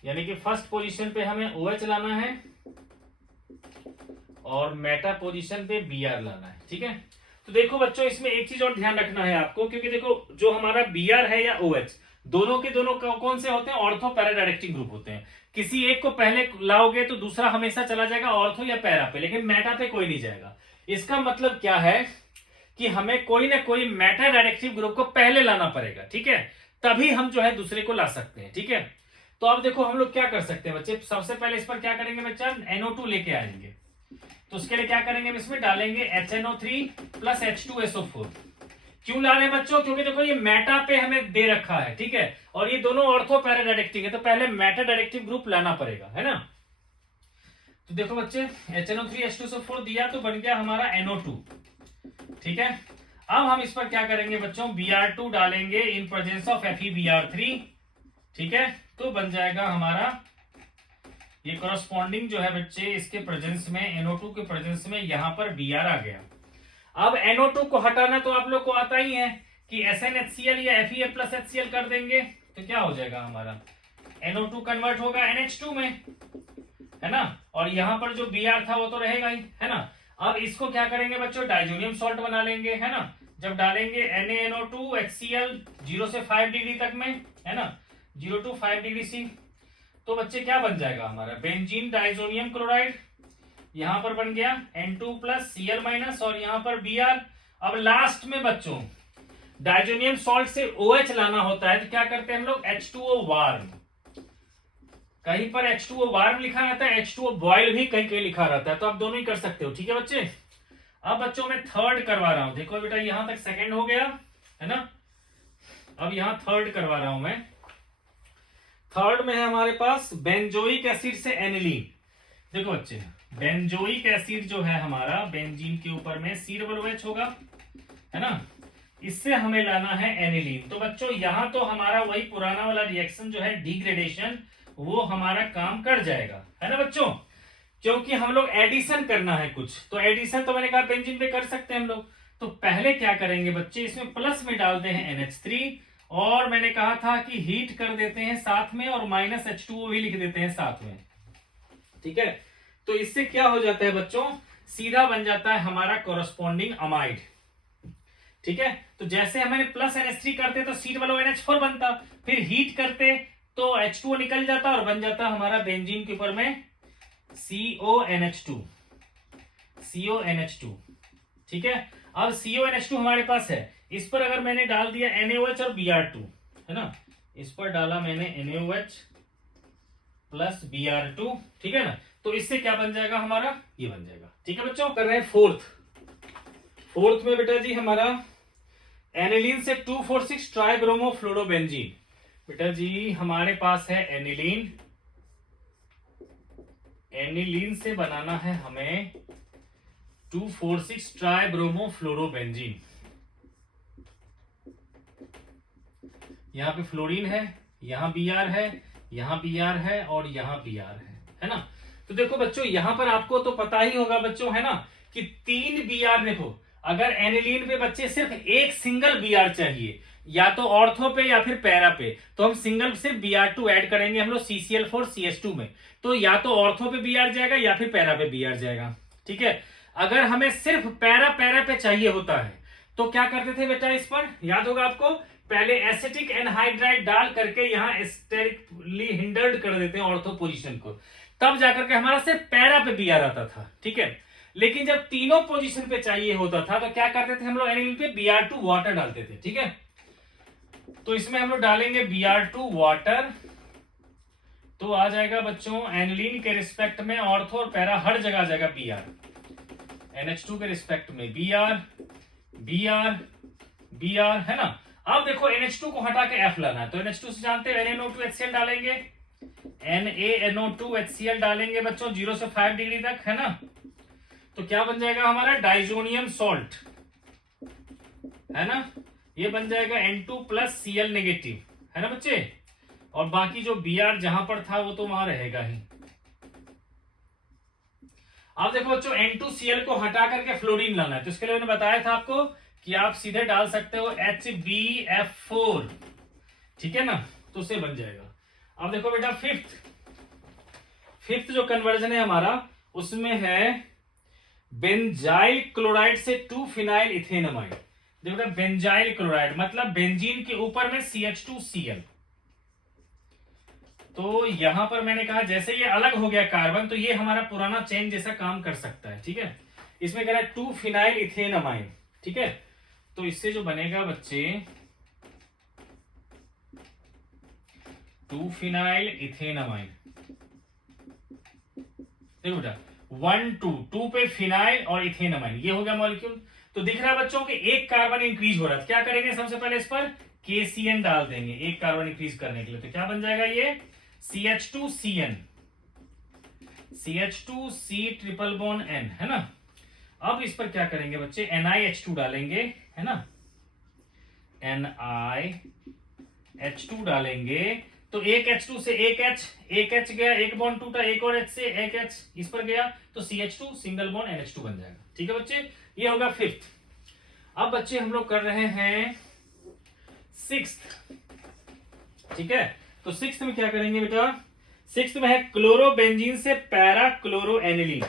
यानी कि फर्स्ट पोजीशन पे हमें OH लाना है और मेटा पोजीशन पे Br लाना है, ठीक है। तो देखो बच्चों इसमें एक चीज और ध्यान रखना है आपको, क्योंकि देखो जो हमारा Br है या OH, दोनों के दोनों कौन से होते हैं, ऑर्थो पैरा डायरेक्टिंग ग्रुप होते हैं। किसी एक को पहले लाओगे तो दूसरा हमेशा चला जाएगा ऑर्थो या पैरा पे, लेकिन मेटा पे कोई नहीं जाएगा। इसका मतलब क्या है कि हमें कोई ना कोई मेटा डायरेक्टिव ग्रुप को पहले लाना पड़ेगा, ठीक है, तभी हम जो है दूसरे को ला सकते हैं, ठीक है। तो अब देखो हम लोग क्या कर सकते हैं बच्चे, सबसे पहले इस पर क्या करेंगे बच्चा, NO2 लेके आएंगे। तो उसके लिए क्या करेंगे, इसमें डालेंगे HNO3 प्लस H2SO4। क्यों ला रहे हैं बच्चों, क्योंकि देखो ये मेटा पे हमें दे रखा है, ठीक है, और ये दोनों ऑर्थो पैरा डायरेक्टिव है, तो पहले मेटा डायरेक्टिव ग्रुप लाना पड़ेगा, है ना। तो देखो बच्चे HNO3H2SO4 दिया तो बन गया हमारा NO2, ठीक है। अब हम इस पर क्या करेंगे बच्चों, Br2 डालेंगे इन प्रेजेंस ऑफ FeBr3, ठीक है, तो बन जाएगा हमारा ये कॉरस्पॉन्डिंग जो है बच्चे इसके प्रेजेंस में, NO2 के प्रेजेंस में यहां पर Br आ गया। अब NO2 को हटाना तो आप लोग को आता ही है कि SnHCl या Fe+HCl कर देंगे तो क्या हो जाएगा हमारा, NO2 कन्वर्ट होगा NH2 में, है ना, और यहां पर जो Br था वो तो रहेगा ही, है ना। अब इसको क्या करेंगे बच्चों, डाइजोनियम सॉल्ट बना लेंगे, है ना। जब डालेंगे NaNO2 HCl 0 से 5 डिग्री तक में, है ना, 0 to 5 डिग्री C, तो बच्चे क्या बन जाएगा हमारा बेंजीन डाइजोनियम क्लोराइड, यहां पर बन गया N2 प्लस Cl माइनस और यहां पर Br। अब लास्ट में बच्चों डाइजोनियम सॉल्ट से OH लाना होता है तो क्या करते हैं हम लोग, H2O वार्म, कहीं पर H2O वार्म लिखा रहता है, H2O बॉयल भी कहीं कहीं लिखा रहता है, तो आप दोनों ही कर सकते हो, ठीक है बच्चे। अब बच्चों मैं थर्ड करवा रहा हूं, देखो बेटा यहां तक सेकंड हो गया, है ना। अब यहां थर्ड करवा रहा हूं मैं। थर्ड में है हमारे पास बेंजोइक एसिड से एनिलीन। देखो बच्चे बेंजोइक एसिड जो है हमारा बेंजीन के ऊपर में C+H होगा, है ना, इससे हमें लाना है एनिलीन। तो बच्चों यहां तो हमारा वही पुराना वाला रिएक्शन जो है डिग्रेडेशन, वो हमारा काम कर जाएगा, है ना बच्चों, क्योंकि हम लोग एडिशन करना है कुछ, तो एडिशन तो मैंने कहा बेंजीन पे कर सकते हैं हम लोग। तो पहले क्या करेंगे बच्चे, इसमें प्लस में डालते हैं NH3 और मैंने कहा था कि हीट कर देते हैं साथ में और माइनस H2O भी लिख देते हैं साथ में, ठीक है। तो इससे क्या हो जाता है बच्चों, सीधा बन जाता है हमारा कोरस्पॉन्डिंग अमाइड, ठीक है। तो जैसे हमें प्लस NH3 करते तो C+NH4 बनता, फिर हीट करते तो H2O निकल जाता और बन जाता हमारा बेंजीन के ऊपर में CONH2, ठीक है। अब CONH2 हमारे पास है, इस पर अगर मैंने डाल दिया NaOH और Br2, है ना, इस पर डाला मैंने NaOH प्लस Br2, ठीक है ना, तो इससे क्या बन जाएगा हमारा, ये बन जाएगा, ठीक है बच्चों। कर रहे हैं फोर्थ में बेटा जी हमारा एनिलीन से 2,4,6 ट्राइब्रोमोफ्लोरोबेंजीन। बेटा जी हमारे पास है एनिलीन, एनिलीन से बनाना है हमें 2,4,6 ट्राइब्रोमोफ्लोरोबेंजीन। यहां पे फ्लोरीन है, यहां Br है, यहां Br है और यहां Br है ना। तो देखो बच्चों यहां पर आपको तो पता ही होगा बच्चों, है ना, कि 3 Br। देखो अगर एनिलीन पे बच्चे सिर्फ एक सिंगल Br चाहिए, या तो ऑर्थो पे या फिर पैरा पे, तो हम सिंगल सिर्फ Br2 ऐड करेंगे हम लोग CCl4CH2 में। तो या तो ऑर्थो पे Br जाएगा या फिर पैरा पे Br जाएगा, ठीक है। अगर हमें सिर्फ पैरा पे चाहिए होता है तो क्या करते थे बेटा, इस पर याद होगा आपको, पहले एसिटिक एनहाइड्राइड डाल करके यहां एस्टेरिकली हिंडर्ड कर देते हैं ऑर्थो पोजीशन को, तब जाकर के हमारा सिर्फ पैरा पे Br आता था, ठीक है। लेकिन जब तीनों पोजीशन पे चाहिए होता था तो क्या करते थे हम लोग, एनिलीन पे Br2 वाटर डालते थे, ठीक है। तो इसमें हम लोग डालेंगे Br2 वाटर, तो आ जाएगा बच्चों एनिलीन के रिस्पेक्ट में ऑर्थो और पैरा हर जगह आ जाएगा Br, NH2 के रिस्पेक्ट में Br Br Br, है ना। अब देखो NH2 को हटा के F लाना है, तो NH2 से जानते हैं NaNO2HCl डालेंगे, NaNO2HCl डालेंगे बच्चों 0 से 5 डिग्री तक, है ना। तो क्या बन जाएगा हमारा डाइजोनियम सॉल्ट, है ना। ये बन जाएगा N2+Cl नेगेटिव, है ना बच्चे। और बाकी जो Br जहां पर था वो तो वहां रहेगा ही। अब देखो बच्चों N2Cl को हटा करके फ्लोरीन लाना है, तो इसके लिए मैंने बताया था आपको कि आप सीधे डाल सकते हो HbF4, ठीक है ना, तो उससे बन जाएगा। अब देखो बेटा फिफ्थ जो कन्वर्जन है हमारा, उसमें है बेंजाइल क्लोराइड से 2-फिनाइल इथेनमाइड। देखो बेटा बेंजाइल क्लोराइड मतलब बेंजीन के ऊपर में CH2Cl। तो यहां पर मैंने कहा जैसे ये अलग हो गया कार्बन, तो ये हमारा पुराना चेन जैसा काम कर सकता है, ठीक है। इसमें कह रहा है 2-फिनाइल इथेनमाइड, ठीक है। तो इससे जो बनेगा बच्चे 2-फिनाइल इथेनमाइड। देखो बेटा 1-2 पे फिनाइल और इथेनमाइड, ये हो गया मॉलिक्यूल। तो दिख रहा है बच्चों कि एक कार्बन इंक्रीज हो रहा है, क्या करेंगे सबसे पहले इस पर KCN डाल देंगे एक कार्बन इंक्रीज करने के लिए। तो क्या बन जाएगा ये CH2CN, CH2C triple bond N, है ना। अब इस पर क्या करेंगे बच्चे NiH2 डालेंगे, है ना, NiH2 डालेंगे। तो एक H2 से एक H गया, एक बॉन्ड टूटा, एक और H से एक H इस पर गया, तो CH2 सिंगल बॉन्ड NH2 बन जाएगा, ठीक है बच्चे। ये होगा फिफ्थ। अब बच्चे हम लोग कर रहे हैं सिक्स्थ, ठीक है। तो सिक्स्थ में क्या करेंगे बेटा, सिक्स्थ में है क्लोरोबेंजीन से पैरा क्लोरो एनिलीन,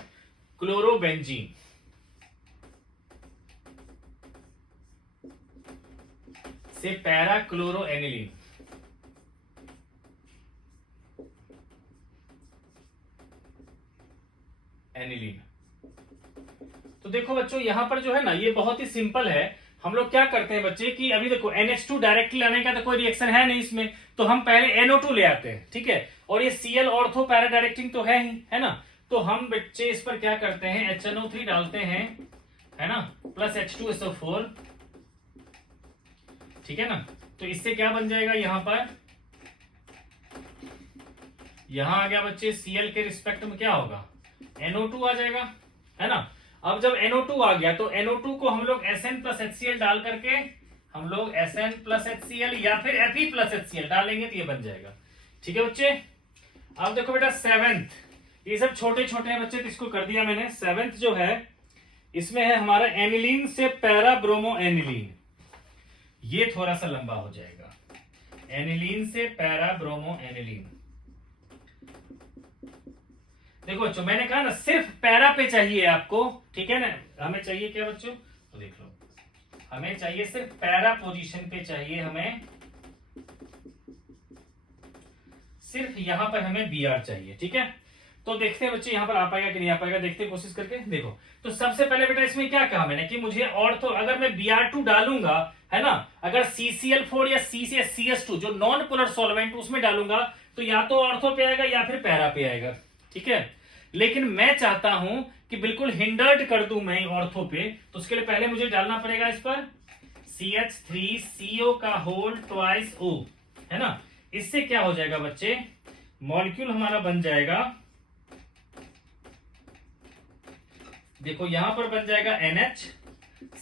क्लोरोबेंजीन से पैरा क्लोरो एनिलीन। एनिलीन। तो देखो बच्चों यहां पर जो है ना ये बहुत ही सिंपल है। हम लोग क्या करते हैं बच्चे कि अभी देखो NH2 डायरेक्टली लाने का तो कोई रिएक्शन है नहीं इसमें, तो हम पहले NO2 ले आते हैं, ठीक है। और ये Cl ऑर्थो पैरा डायरेक्टिंग तो है ही, है ना। तो हम बच्चे इस पर क्या करते हैं HNO3 डालते हैं, है ना, प्लस H2SO4, ठीक है ना। तो इससे क्या बन जाएगा यहां पर, यहां आ गया बच्चे Cl के रिस्पेक्ट में क्या होगा NO2 आ जाएगा, है ना। अब जब NO2 आ गया तो NO2 को हम लोग SN+HCl डाल करके हम लोग SN+HCl या फिर Fe+HCl डालेंगे तो ये बन जाएगा, ठीक है बच्चे। अब देखो बेटा सेवेंथ, ये सब छोटे छोटे हैं बच्चे तो इसको कर दिया मैंने। सेवेंथ जो है इसमें है हमारा एनिलीन से पैरा ब्रोमो एनिलीन, ये थोड़ा सा लंबा हो जाएगा, एनिलीन से पैरा ब्रोमो एनिलीन। देखो बच्चों मैंने कहा ना सिर्फ पैरा पे चाहिए आपको, ठीक है ना। हमें चाहिए क्या बच्चों, तो देख लो, हमें चाहिए सिर्फ पैरा पोजीशन पे चाहिए, हमें सिर्फ यहां पर हमें Br चाहिए, ठीक है। तो देखते हैं बच्चे यहां पर आ पाएगा कि नहीं आ पाएगा, देखते हैं कोशिश करके। देखो तो सबसे पहले बेटा इसमें क्या कहा मैंने कि मुझे और तो अगर मैं Br2 डालूंगा, है ना, अगर CCl4 या CS2 जो नॉन पोलर सॉल्वेंट उसमें डालूंगा तो या तो ऑर्थो पे आएगा या फिर पैरा पे आएगा, ठीक है। लेकिन मैं चाहता हूं कि बिल्कुल हिंडर्ड कर दूं मैं ऑर्थो पे, तो उसके लिए पहले मुझे डालना पड़ेगा इस पर CH3CO का होल ट्वाइस O, है ना। इससे क्या हो जाएगा बच्चे, मॉलिक्यूल हमारा बन जाएगा, देखो यहां पर बन जाएगा NH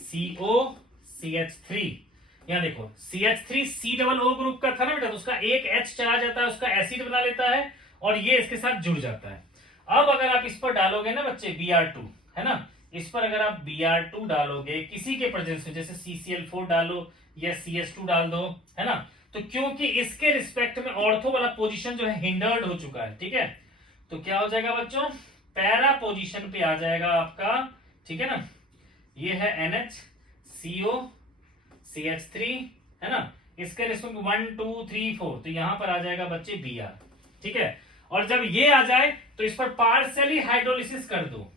CO CH3। यहाँ देखो CH3 C+O ग्रुप का था ना बेटा, तो उसका एक H चला जाता है, उसका एसिड बना लेता है और ये इसके साथ जुड़ जाता है। अब अगर आप इस पर डालोगे ना बच्चे Br2, है ना, इस पर अगर आप Br2 डालोगे किसी के प्रेजेंस में, जैसे CCl4 डालो या CH2 डाल दो, है ना, तो क्योंकि इसके रिस्पेक्ट में ऑर्थो वाला पोजीशन जो है हिंडर्ड हो चुका है, ठीक है, तो क्या हो जाएगा बच्चों, पैरा पोजीशन पे आ जाएगा आपका, ठीक है ना। ये है NHCO CH3, है ना, इसके रिस्पेक्ट 1 2 3 4, तो यहां पर आ जाएगा बच्चे Br, ठीक है। और जब ये आ जाए तो इस पर पार्शियली हाइड्रोलिसिस कर दो,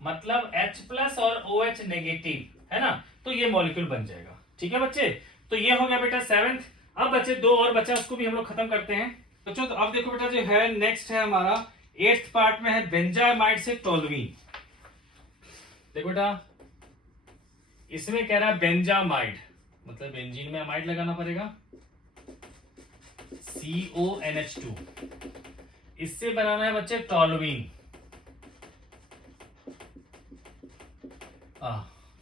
मतलब H+ और OH नेगेटिव, है ना, तो ये मॉलिक्यूल बन जाएगा, ठीक है बच्चे। तो ये हो गया बेटा 7th। अब बच्चे 2 और बचा, उसको भी हम लोग खत्म करते हैं बच्चों। तो अब देखो बेटा जो है नेक्स्ट है हमारा 8th पार्ट में है बेंजामाइड से टोल्यूइन। देखो बेटा इसमें कह रहा है बेंजामाइड, मतलब बेंजीन में अमाइड लगाना पड़ेगा, CONH2, इससे बनाना है बच्चे टोल्यूइन।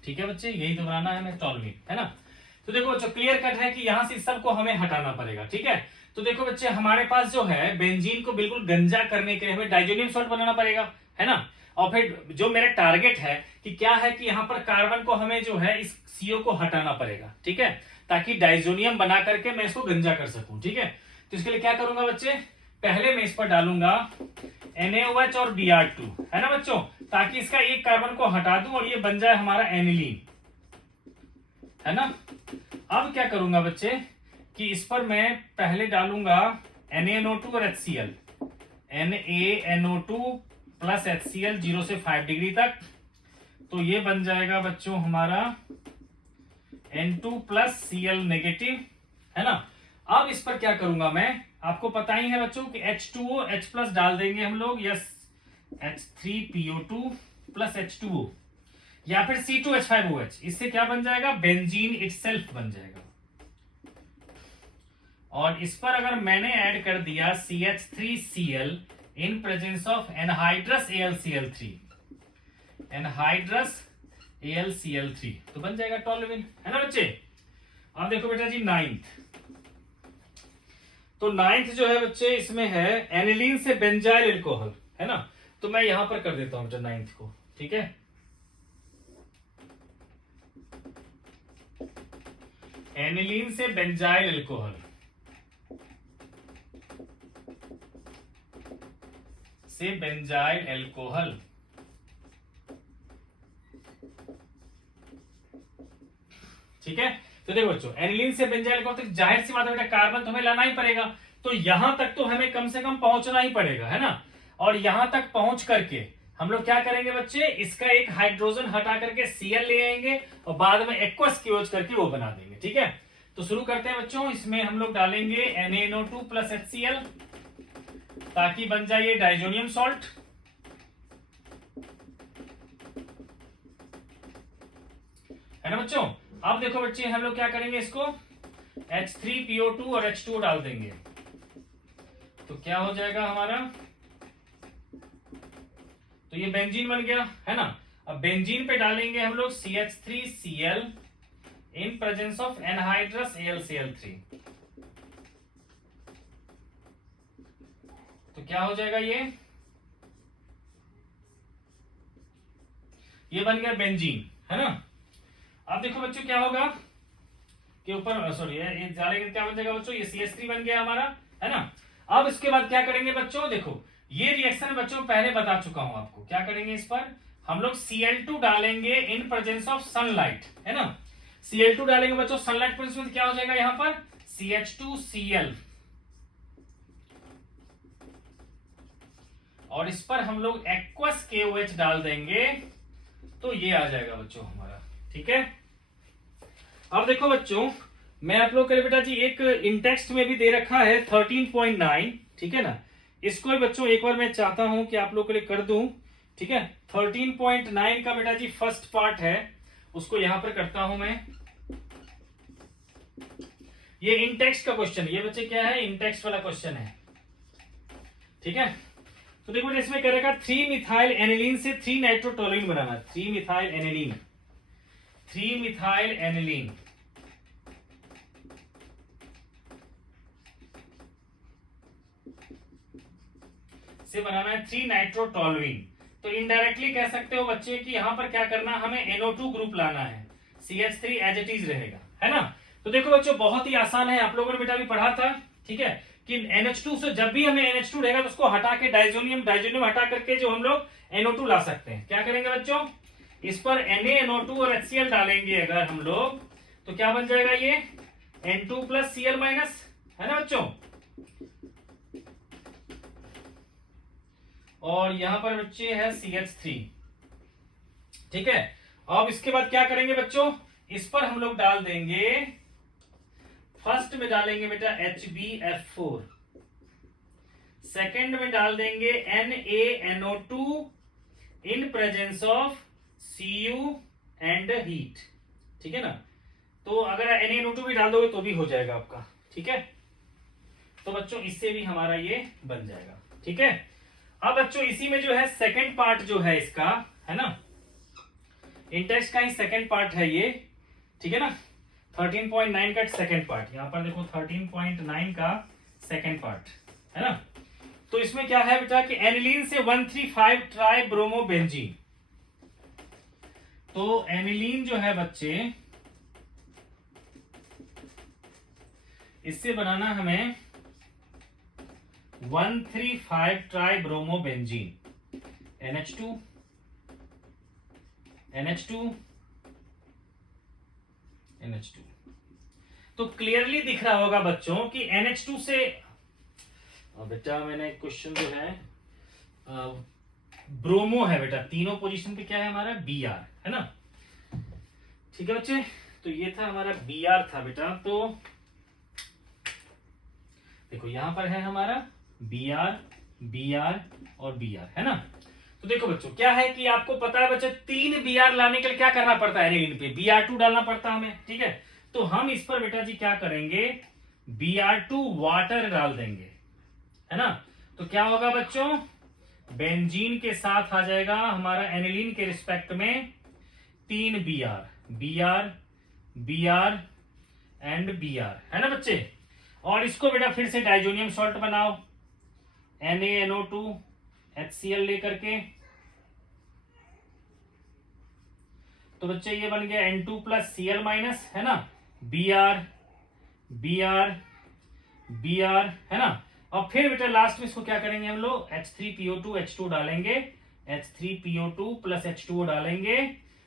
ठीक है बच्चे, यही तो बनाना है हमें टोल्यूइन, है ना। तो देखो बच्चों क्लियर कट है कि यहां से सबको हमें हटाना पड़ेगा, ठीक है। तो देखो बच्चे हमारे पास जो है बेंजीन को बिल्कुल गंजा करने के लिए हमें डाइजोनियम सॉल्ट बनाना पड़ेगा, है ना। और फिर जो मेरा टारगेट है कि क्या है कि यहाँ पर कार्बन को हमें जो है इस CO को हटाना पड़ेगा, ठीक है, ताकि डाइजोनियम बना करके मैं इसको गंजा कर सकूं, ठीक है। तो इसके लिए क्या करूंगा बच्चे, पहले मैं इस पर डालूंगा NaOH और Br2, है ना बच्चों, ताकि इसका एक कार्बन को हटा दूं और ये बन जाए हमारा एनिलीन, है ना। अब क्या करूंगा बच्चे कि इस पर मैं पहले डालूंगा NaNO2 और HCl, NaNO2 प्लस HCl 0 से 5 डिग्री तक, तो ये बन जाएगा बच्चों हमारा N2 प्लस Cl नेगेटिव, है ना। अब इस पर क्या करूंगा मैं, आपको पता ही है बच्चों कि H2O H+ डाल देंगे हम लोग, यस H3PO2 प्लस H2O, या फिर C2H5OH, इससे क्या बन जाएगा, बेंजीन इटसेल्फ बन जाएगा। और इस पर अगर मैंने ऐड कर दिया CH3Cl in presence of anhydrous AlCl3, anhydrous AlCl3, तो बन जाएगा टोल्यूइन, है ना बच्चे। अब देखो बेटा जी 9th, तो 9th जो है बच्चे इसमें है एनिलीन से बेंजाइल अल्कोहल, है ना। तो मैं यहां पर कर देता हूं बेटा 9th को, ठीक है। एनिलीन से बेंजाइल अल्कोहल, से बेंजाइल अल्कोहल, ठीक है। तो देखो बच्चों एनिलीन से बेंजाइल अल्कोहल, तो जाहिर सी बात है बेटा कार्बन तो हमें लाना ही पड़ेगा, तो यहां तक तो हमें कम से कम पहुंचना ही पड़ेगा, है ना। और यहां तक पहुंच करके हम लोग क्या करेंगे बच्चे, इसका एक हाइड्रोजन हटा करके Cl ले आएंगे और बाद में एक्वस की यूज करके वो बना देंगे, ठीक है। तो शुरू करते हैं बच्चों, इसमें हम लोग डालेंगे NaNO2 प्लस HCl ताकि बन जाए डाइजोनियम सॉल्ट, है ना बच्चों। अब देखो बच्चे हम लोग क्या करेंगे, इसको H3PO2 और H2O डाल देंगे, तो क्या हो जाएगा हमारा, तो ये बेंजीन बन गया, है ना। अब बेंजीन पे डालेंगे हम लोग CH3Cl in presence of anhydrous AlCl3, तो क्या हो जाएगा, ये बन गया बेंजीन, है ना। अब देखो बच्चों क्या होगा कि ऊपर सॉरी ये डालेंगे क्या बन जाएगा बच्चों, ये CH3 बन गया हमारा, है ना। अब इसके बाद क्या करेंगे बच्चों, देखो ये रिएक्शन बच्चों पहले बता चुका हूं आपको, क्या करेंगे इस पर हम लोग Cl2 डालेंगे इन प्रेजेंस ऑफ सनलाइट, है ना। Cl2 डालेंगे बच्चों सनलाइट प्रेजेंस में, क्या हो जाएगा यहाँ पर CH2Cl, और इस पर हम लोग एक्वस KOH डाल देंगे, तो ये आ जाएगा बच्चों हमारा, ठीक है। अब देखो बच्चों मैं आप लोग के लिए बेटा जी एक इंटेक्स्ट में भी दे रखा है 13.9, ठीक है ना। इसको भी बच्चों एक बार मैं चाहता हूं कि आप लोग के लिए कर दूं, ठीक है। 13.9 का बेटा जी फर्स्ट पार्ट है, उसको यहां पर करता हूं मैं, ये इन टेक्स्ट का क्वेश्चन, ये बच्चे क्या है, इन टेक्स्ट वाला क्वेश्चन है, ठीक है। तो देखो इसमें करेगा 3 मिथाइल एनिलीन से 3 नाइट्रोटोलुइन बनाना, 3 मिथाइल एनिलीन, 3 मिथाइल एनिलीन से बनाना है 3 नाइट्रोटोलुइन। तो इनडायरेक्टली कह सकते हो बच्चे कि यहां पर क्या करना, हमें NO2 ग्रुप लाना है, CH3 एज इट इज रहेगा, है ना। तो देखो बच्चों बहुत ही आसान है, आप लोगों ने बेटा भी पढ़ा था, ठीक है, कि NH2 से जब भी हमें NH2 रहेगा तो उसको हटा के डाइजोनियम हटा करके जो हम लोग NO2 ला सकते हैं। क्या करेंगे बच्चों, इस पर NaNO2 और HCl डालेंगे अगर हम लोग, तो क्या बन जाएगा ये N2 प्लस Cl माइनस, है ना बच्चों। और यहां पर बच्चे है CH3, ठीक है। अब इसके बाद क्या करेंगे बच्चों, इस पर हम लोग डाल देंगे, फर्स्ट में डालेंगे बेटा HbF4, सेकंड में डाल देंगे NaNO2 in presence of Cu and heat, ठीक है ना। तो अगर NaNO2 भी डाल दोगे तो भी हो जाएगा आपका, ठीक है। तो बच्चों इससे भी हमारा ये बन जाएगा, ठीक है। अब बच्चों इसी में जो है सेकंड पार्ट जो है इसका, है ना, इंटेक्स्ट का ही सेकंड पार्ट है ये, ठीक है ना। 13.9 का सेकंड पार्ट, यहां पर देखो 13.9 का सेकंड पार्ट, है ना। तो इसमें क्या है बेटा कि एनिलीन से 135 ट्राई ब्रोमोबेंजीन, तो एनिलीन जो है बच्चे इससे बनाना हमें 135 ट्राई ब्रोमोबेंजीन, NH2 तो क्लियरली दिख रहा होगा बच्चों कि NH2 से, बेटा मैंने क्वेश्चन जो है ब्रोमो है बेटा, तीनों पोजीशन पे क्या है हमारा Br, है ना, ठीक है बच्चे। तो ये था हमारा Br था बेटा, तो देखो यहां पर है हमारा Br और Br, है ना। तो देखो बच्चों क्या है कि आपको पता है बच्चे 3 Br लाने के लिए क्या करना पड़ता है, एनिलीन पे Br2 डालना पड़ता है हमें, ठीक है। तो हम इस पर बेटा जी क्या करेंगे, Br2 वाटर डाल देंगे, है ना। तो क्या होगा बच्चों, बेंजीन के साथ आ जाएगा हमारा एनिलीन के रिस्पेक्ट में 3 Br एंड Br, है ना बच्चे। और इसको बेटा फिर से डाइजोनियम सॉल्ट बनाओ, NaNO2 HCl लेकर के, तो बच्चे ये बन गया N2 प्लस Cl माइनस, है ना, Br, है ना। और फिर बेटा लास्ट में इसको क्या करेंगे हम लोग, H3PO2 H2 डालेंगे, H3PO2 प्लस H2O डालेंगे,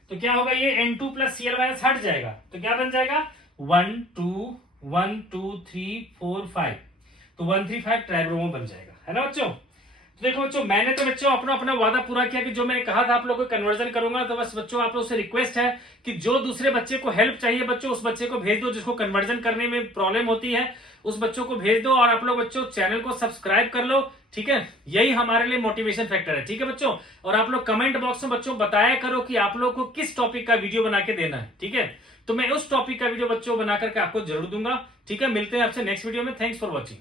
तो क्या होगा ये N2 प्लस Cl माइनस हट जाएगा, तो क्या बन जाएगा 1 2 3 4 5, तो 135 ट्राइब्रोमो बन जाएगा, है ना बच्चों। तो देखो बच्चों मैंने तो बच्चों अपना वादा पूरा किया कि जो मैंने कहा था आप लोगों को कन्वर्जन करूंगा, तो बस बच्चों आप लोगों से रिक्वेस्ट है कि जो दूसरे बच्चे को हेल्प चाहिए बच्चों उस बच्चे को भेज दो, जिसको कन्वर्जन करने में प्रॉब्लम होती है उस बच्चों को भेज दो। और आप लोग बच्चों चैनल को सब्सक्राइब कर लो, ठीक है, यही हमारे लिए मोटिवेशन फैक्टर है, ठीक है बच्चों। और आप लोग कमेंट बॉक्स में बच्चों बताया करो कि आप लोग को किस टॉपिक का वीडियो बना के देना है, ठीक है। तो मैं उस टॉपिक का वीडियो बच्चों बना करके आपको जरूर दूंगा, ठीक है। मिलते हैं आपसे नेक्स्ट वीडियो में, थैंक्स फॉर वॉचिंग।